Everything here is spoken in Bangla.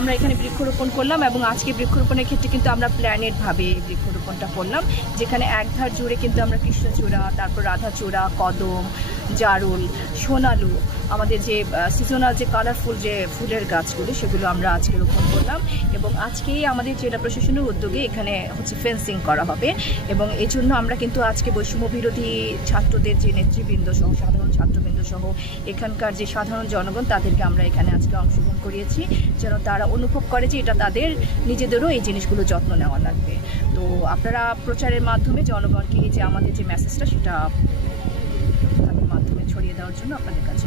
আমরা এখানে বৃক্ষরোপণ করলাম এবং আজকে বৃক্ষরোপণের ক্ষেত্রে কিন্তু আমরা প্ল্যানেটভাবে বৃক্ষরোপণটা করলাম, যেখানে একধার জুড়ে কিন্তু আমরা কৃষ্ণচূড়া, তারপর রাধাচূড়া, কদম, জারুল, সোনালু, আমাদের যে সিজনাল যে কালারফুল যে ফুলের গাছগুলো সেগুলো আমরা আজকে রোপণ করলাম। এবং আজকেই আমাদের জেলা প্রশাসনের উদ্যোগে এখানে হচ্ছে ফেন্সিং করা হবে এবং এই জন্য আমরা কিন্তু আজকে বৈষম্য বিরোধী ছাত্রদের যে নেতৃবৃন্দ সহ, সাধারণ ছাত্রবৃন্দ সহ এখানকার যে সাধারণ জনগণ, তাদেরকে আমরা এখানে আজকে অংশগ্রহণ করিয়েছি, যেন তারা অনুভব করে যে এটা তাদের নিজেদেরও এই জিনিসগুলো যত্ন নেওয়া লাগবে। তো আপনারা প্রচারের মাধ্যমে জনগণকে যে আমাদের যে মেসেজটা সেটা তাদের মাধ্যমে ছড়িয়ে দেওয়ার জন্য আপনাদের কাছে